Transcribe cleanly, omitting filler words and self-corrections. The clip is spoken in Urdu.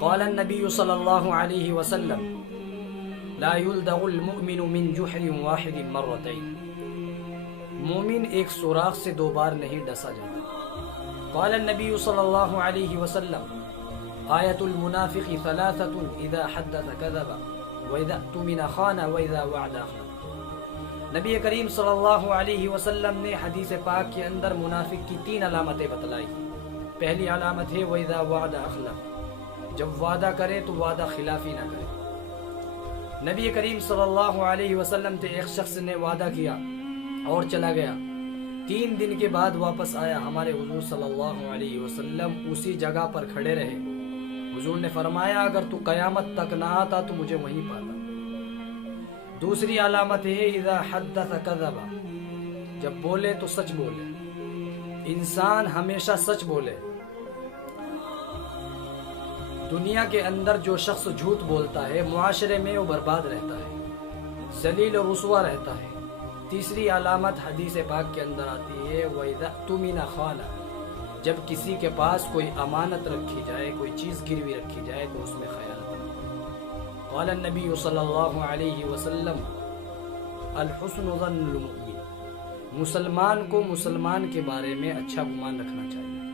قال النبی صلی اللہ علیہ وسلم لا يلدغ المؤمن من جحر واحد مرتين، مومن ایک سوراخ سے 2 بار نہیں ڈسا جاتا۔ قال النبی صلی اللہ علیہ وسلم آیت المنافق 3 اذا حدث كذب واذا اؤتمن خان واذا وعد اخلف۔ نبی کریم صلی اللہ علیہ وسلم نے حدیث پاک کے اندر منافق کی 3 علامتیں بتلائی۔ پہلی علامت ہے وَإِذَا وَعْدَ أَخْلَفَ، جب وعدہ کرے تو وعدہ خلافی نہ کرے۔ نبی کریم صلی اللہ علیہ وسلم سے ایک شخص نے وعدہ کیا اور چلا گیا، 3 دن کے بعد واپس آیا، ہمارے حضور صلی اللہ علیہ وسلم اسی جگہ پر کھڑے رہے۔ حضور نے فرمایا اگر تو قیامت تک نہ آتا تو مجھے وہیں پاتا۔ دوسری علامت ہے اذا حدث کذب، جب بولے تو سچ بولے، انسان ہمیشہ سچ بولے۔ دنیا کے اندر جو شخص جھوٹ بولتا ہے معاشرے میں وہ برباد رہتا ہے، ذلیل و رسوا رہتا ہے۔ تیسری علامت حدیث پاک کے اندر آتی ہے وَإِذَا اؤْتُمِنَ خَانَ، جب کسی کے پاس کوئی امانت رکھی جائے، کوئی چیز گروی رکھی جائے تو اس میں خیانت کرے۔ قال النبی صلی اللہ علیہ وسلم الحسن ظن المؤمن، مسلمان کو مسلمان کے بارے میں اچھا گمان رکھنا چاہیے۔